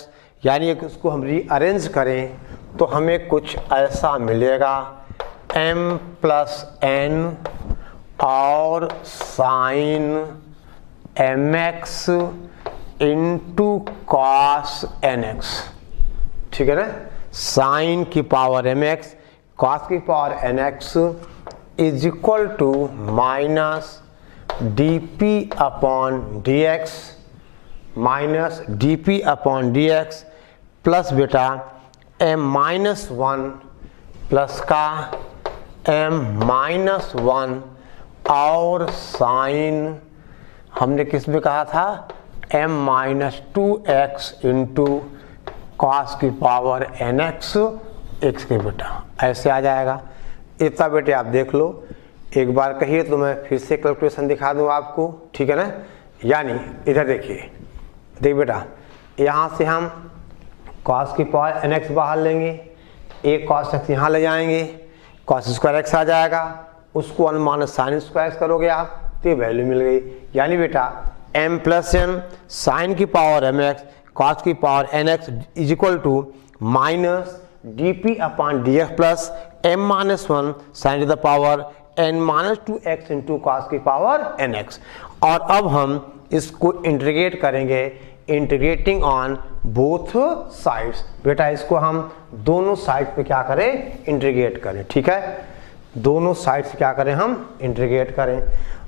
यानी उसको हम रीअरेंज करें तो हमें कुछ ऐसा मिलेगा, m+n और sine mx into cos nx, ठीक है ना, साइन की पावर mx कॉस की power nx is equal to minus dp/dx minus dp/dx plus बेटा m-1 प्लस का m-1 और साइन हमने किस में कहा था, m-2x इंटू कॉस की पावर nx x के बेटा, ऐसे आ जाएगा। इतना बेटे आप देख लो, एक बार कहिए तो मैं फिर से कैलकुलेशन दिखा दूँ आपको, ठीक है ना। यानी इधर देखिए, देख बेटा यहाँ से हम cos की पावर nx बाहर लेंगे, एक cos x यहाँ ले जाएंगे, cos² x आ जाएगा, उसको 1 माइनस साइन स्क्वायर करोगे आप तो ये वैल्यू मिल गई। यानी बेटा m+n साइन की पावर mx cos की power nx is equal to minus dp/dx plus m-1 sine to the power n-2x into cos की पावर nx। और अब हम इसको इंटीग्रेट करेंगे, इंटीग्रेटिंग ऑन बोथ साइड्स। बेटा इसको हम दोनों साइड पे क्या करें, इंटीग्रेट करें। ठीक है, दोनों साइड से क्या करें, हम इंटीग्रेट करें।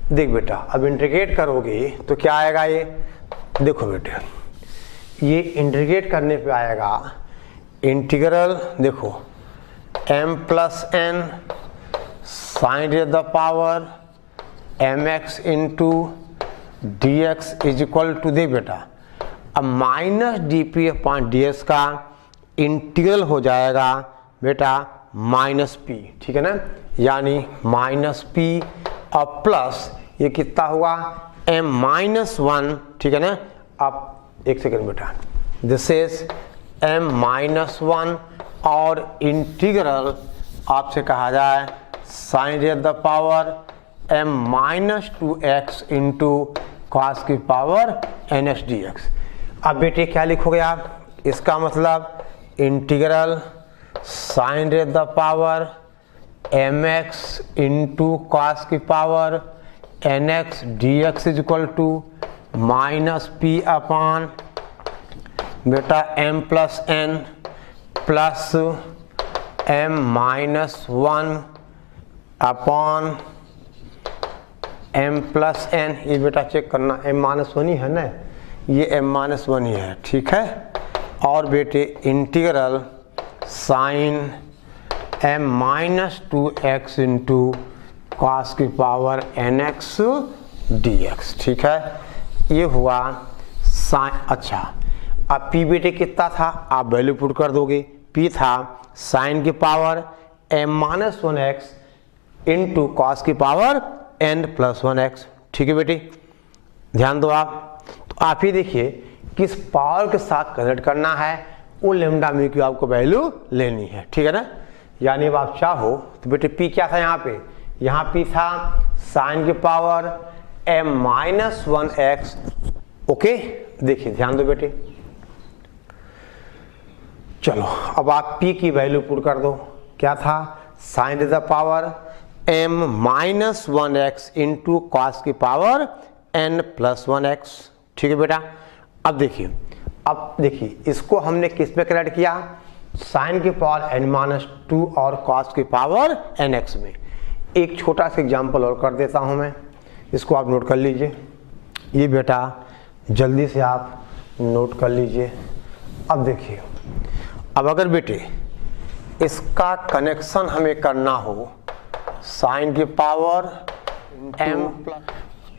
देख बेटा, अब इंटीग्रेट करोगे तो क्या आएगा, ये देखो बेटे, ये इंटीग्रेट करने पे आएगा इंटीग्रल, देखो m plus n sine raise the power mx into d x is equal to, देख बेटा अब minus d p upon d x का इंटीग्रल हो जाएगा बेटा माइनस पी। ठीक है ना, यानी माइनस पी और प्लस ये कितना हुआ m माइनस वन। ठीक है ना, अब एक सेकेंड बेटा, this is m minus one और इंटीग्रल आपसे कहा जाए sine raise the power m minus two x into cos की power n x d x. अब बेटे क्या लिखोगे आप, इसका मतलब integral sine raise the power m x into cos की power n x d x is equal to minus p upon बेटा m plus n plus m minus one upon m plus N. ये बेटा check करना, m minus one ही है ना, ये m minus one ही है। ठीक है, और बेटे integral sine m minus two x into cos की power n x d x. ठीक है, ये हुआ साइन। अच्छा, अब p बेटे कितना था, आप वैल्यू पुट कर दोगे। p था साइन की power m minus one x into cos की power n plus one x. ठीक है बेटे, ध्यान दो आप, तो आप ही देखिए किस पावर के साथ कनेक्ट करना है, वो लेमडा म्यू की आपको वैल्यू लेनी है। ठीक है ना, यानी अब आप चाहो तो बेटे p क्या था यहाँ p था साइन की power m minus one x. Okay, देखिए ध्यान दो बेटे, चलो अब आप p की वैल्यू पुट कर दो। क्या था, sine raise the power m minus one x into cos की power n plus one x. ठीक है बेटा, अब देखिए इसको हमने किस में कनेक्ट किया, साइन की पावर n माइनस टू और कॉस की पावर n एक्स में। एक छोटा सा एग्जाम्पल और कर देता हूं मैं, इसको आप नोट कर लीजिए। ये बेटा जल्दी से आप नोट कर लीजिए। अब देखिए, अब अगर बेटे इसका कनेक्शन हमें करना हो, साइन की पावर m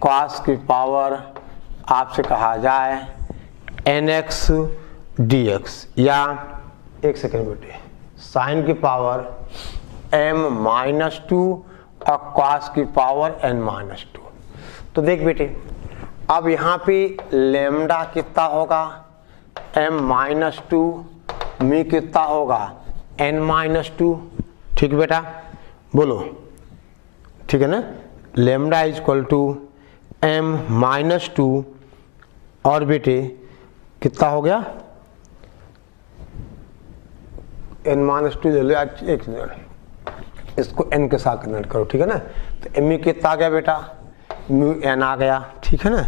कॉस की पावर आपसे कहा जाए एन एक्स डी एक्स, या एक सेकेंड बेटे, साइन की पावर m माइनस टू और कॉस की पावर n माइनस टू। तो देख बेटे, अब यहाँ पे लेमडा कितना होगा, m माइनस टू, मी कितना होगा n माइनस टू। ठीक बेटा, बोलो, ठीक है ना, lambda is equal to m minus two और बेटे कितना हो गया n माइनस टू ले लो, एक इसको n के साथ कनेक्ट करो। ठीक है ना, तो m कितना आ गया बेटा, म्यू n आ गया। ठीक है ना,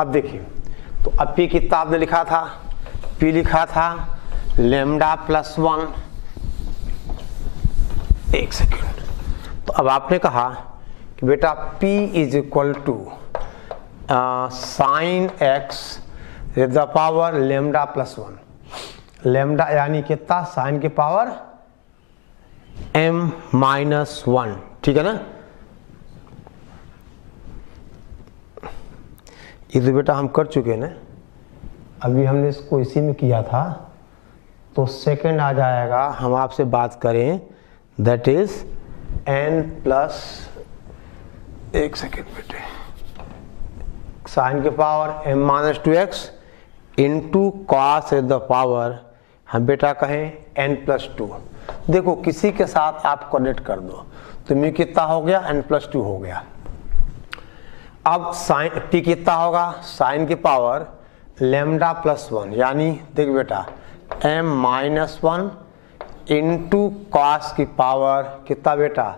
अब देखिए, तो अब p कितना आपने लिखा था, p लिखा था लेमडा प्लस वन। एक सेकेंड, तो अब आपने कहा कि बेटा p is equal to sine x raise the power lambda plus one. Lambda यानी कितना, साइन की पावर m माइनस वन। ठीक है ना, ये तो बेटा हम कर चुके हैं ना, अभी हमने इसको इसी में किया था, तो सेकंड आ जाएगा, हम आपसे बात करें दैट इज n प्लस, एक सेकेंड बेटे, साइन की power m minus two x into cos raise the power, हम बेटा कहें n प्लस टू। देखो किसी के साथ आप कनेक्ट कर दो तो म्यू कितना हो गया, n प्लस टू हो गया। अब साइन p कितना होगा, साइन की पावर लेमडा प्लस वन, यानी देख बेटा m minus one into cos की पावर कितना बेटा,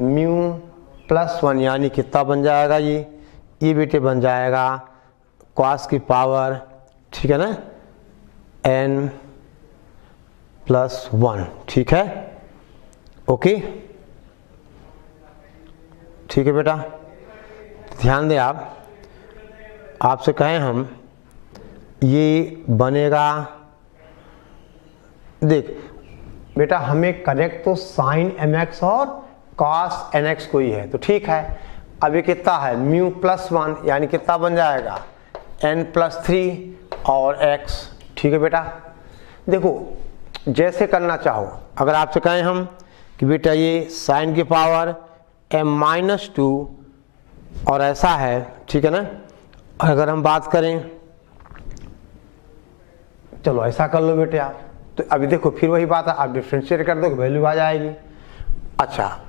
म्यू प्लस वन, यानी कितना बन जाएगा, ये बेटे बन जाएगा कॉस की पावर ठीक है ना, n+1, ठीक है, ओके, ठीक है बेटा। ध्यान दें आप, आपसे कहें हम ये बनेगा, देख बेटा हमें कनेक्ट तो sin mx और cos nx को ही है, तो ठीक है। अब ये कितना है, μ+1 यानी कितना बन जाएगा, n+3 और x, ठीक है बेटा। देखो जैसे करना चाहो, अगर आपसे कहें हम कि बेटा ये sin की पावर m-2 और ऐसा है, ठीक है ना, अगर हम बात करें, चलो ऐसा कर लो बेटे आप, तो अभी देखो फिर वही बात है, आप डिफ्रेंशिएट कर दो वैल्यू आ जाएगी। अच्छा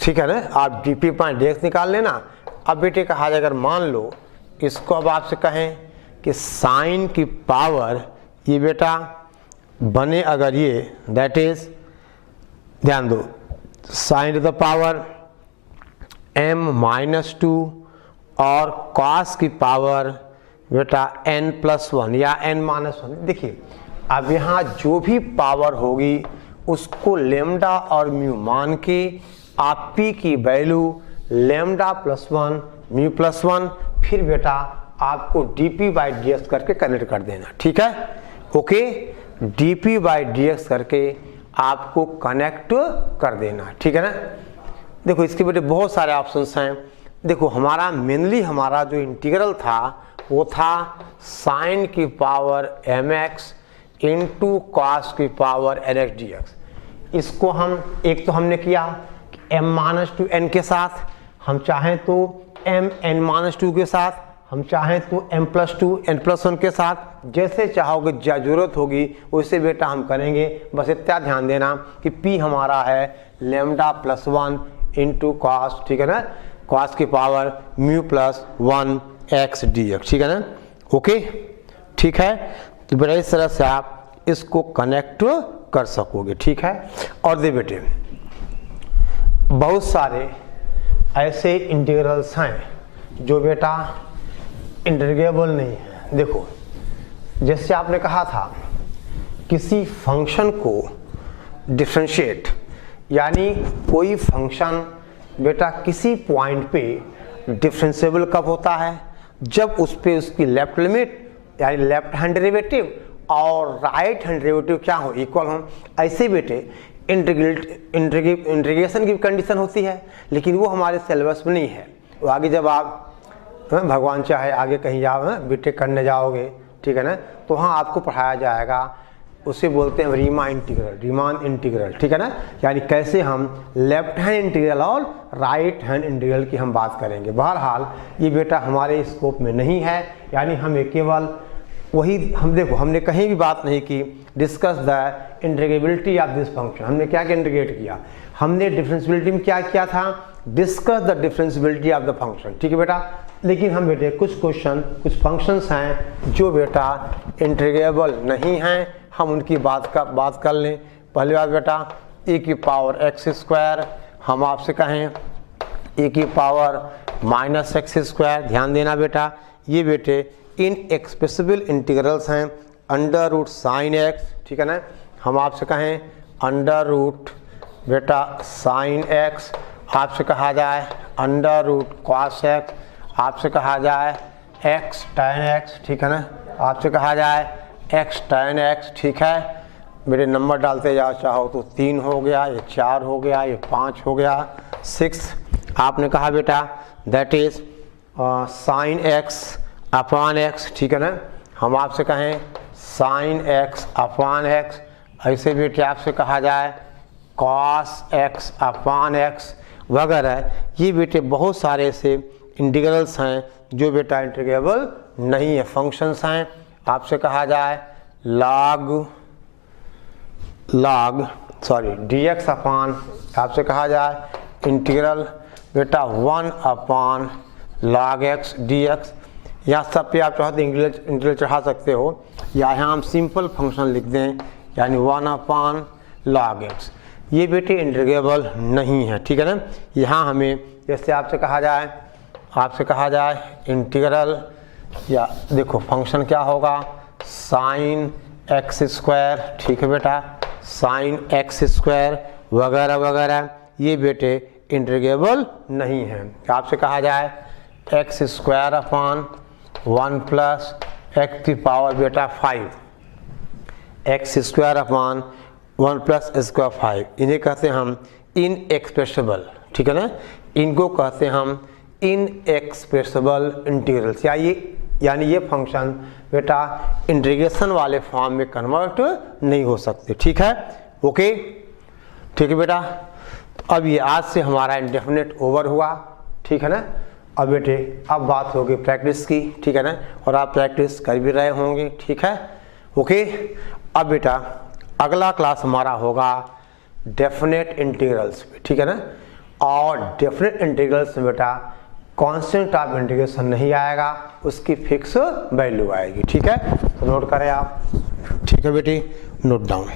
ठीक है ना, आप dp/dx निकाल लेना। अब बेटे कहा जाए, अगर मान लो इसको अब आपसे कहें कि साइन की पावर ये बेटा बने अगर ये, दैट इज, ध्यान दो, sign to the power m-2 और cos की पावर बेटा n+1 या n-1। देखिए अब यहाँ जो भी पावर होगी उसको लेमडा और म्यू मान के आप p की वैल्यू λ+1 μ+1 फिर बेटा आपको dp/dx करके कनेक्ट कर देना, ठीक है, ओके, dp/dx करके आपको कनेक्ट कर देना, ठीक है ना। देखो इसके बेटे बहुत सारे ऑप्शंस हैं। देखो हमारा मेनली हमारा जो इंटीग्रल था वो था साइन की पावर mx इंटू कॉस की पावर nx dx। इसको हम एक तो हमने किया m-2 n के साथ, हम चाहें तो m(n-2) के साथ, हम चाहें तो m+2 n+1 के साथ, जैसे चाहोगे, जरूरत होगी वैसे बेटा हम करेंगे। बस इतना ध्यान देना कि p हमारा है λ+1 इंटू कॉस, ठीक है ना, कॉस की पावर μ+1 x dx, ठीक है ना, ओके, ठीक है। तो बेटा इस तरह से आप इसको कनेक्ट कर सकोगे, ठीक है। और दे बेटे बहुत सारे ऐसे इंटीग्रल्स हैं जो बेटा इंटीग्रेबल नहीं है। देखो जैसे आपने कहा था किसी फंक्शन को डिफरेंशिएट, यानी कोई फंक्शन बेटा किसी पॉइंट पे डिफरेंशिएबल कब होता है, जब उस पे उसकी लेफ्ट लिमिट यानी लेफ्ट हैंड डेरिवेटिव और राइट हैंड डेरिवेटिव क्या हो, इक्वल हो। ऐसे बेटे इंटीग्रेशन की कंडीशन होती है, लेकिन वो हमारे सिलेबस में नहीं है। वो आगे जब आप भगवान चाहे आगे कहीं जाओ, बीटेक करने जाओगे, ठीक है ना, तो वहाँ आपको पढ़ाया जाएगा, उसे बोलते हैं रीमान इंटीग्रल, ठीक है ना, यानी कैसे हम लेफ्ट हैंड इंटीग्रल और राइट हैंड इंटीग्रल की हम बात करेंगे। बहरहाल ये बेटा हमारे स्कोप में नहीं है, यानी हमें केवल वही, हम देखो हमने कहीं भी बात नहीं की discuss the integrability of this function. हमने क्या क्या इंटीग्रेट किया, हमने डिफरेंशिएबिलिटी में क्या किया था, discuss the differentiability of the function, ठीक है बेटा। लेकिन हम बेटे कुछ क्वेश्चन, कुछ फंक्शंस हैं जो बेटा इंटीग्रेबल नहीं हैं, हम उनकी बात कर लें। पहली बात बेटा e की पावर x², हम आपसे कहें e की पावर -x², ध्यान देना बेटा, ये बेटे इनएक्सप्रेसिबल इंटीग्रल्स हैं, √sin x, ठीक है ना, हम आपसे कहें √ बेटा sin x, आपसे कहा जाए √cos x, आपसे कहा जाए x tan x, ठीक है ना, आपसे कहा जाए x tan x, ठीक है। मेरे नंबर डालते जाओ, चाहो तो 3 हो गया, ये 4 हो गया, ये 5 हो गया, 6 आपने कहा बेटा that is sin x upon x, ठीक है ना, हम आपसे कहें sin x अपॉन x, ऐसे बेटे आपसे कहा जाए cos x अपॉन x वगैरह। ये बेटे बहुत सारे ऐसे इंटीग्रल्स हैं जो बेटा इंटीग्रेबल नहीं है, फंक्शंस हैं। आपसे कहा जाए dx अपॉन, आपसे कहा जाए इंटीग्रल बेटा 1/log x dx। यहाँ सब पे आप चाहते इंटीग्रल चढ़ा सकते हो, या यहाँ हम सिंपल फंक्शन लिख दें, यानी 1/log x। ये बेटे इंटीग्रेबल नहीं है, ठीक है ना। यहाँ हमें जैसे आपसे कहा जाए इंटीग्रल, या देखो फंक्शन क्या होगा साइन एक्स स्क्वायर, ठीक है बेटा, साइन एक्स स्क्वायर वगैरह वगैरह, ये बेटे इंटीग्रेबल नहीं है। आपसे कहा जाए x square upon 1 plus x की पावर बेटा 5, x square upon 1 plus square 5, इन्हें कहते हैं हम इनएक्सप्रेसिबल, ठीक है ना, इनको कहते हैं हम इनएक्सप्रेसिबल इंटीग्रल्स, यानी ये फंक्शन बेटा इंटीग्रेशन वाले फॉर्म में कन्वर्ट नहीं हो सकते, ठीक है, ओके, ठीक है बेटा। तो अब ये आज से हमारा इंडेफिनिट ओवर हुआ, ठीक है ना। अब बेटे अब बात होगी प्रैक्टिस की, ठीक है ना, और आप प्रैक्टिस कर भी रहे होंगे, ठीक है, ओके। अब बेटा अगला क्लास हमारा होगा डेफिनेट इंटीग्रल्स, ठीक है ना, और डेफिनेट इंटीग्रल्स में बेटा कांस्टेंट ऑफ इंटीग्रेशन नहीं आएगा, उसकी फिक्स वैल्यू आएगी, ठीक है। तो नोट करें आप, ठीक है बेटी, नोट डाउन।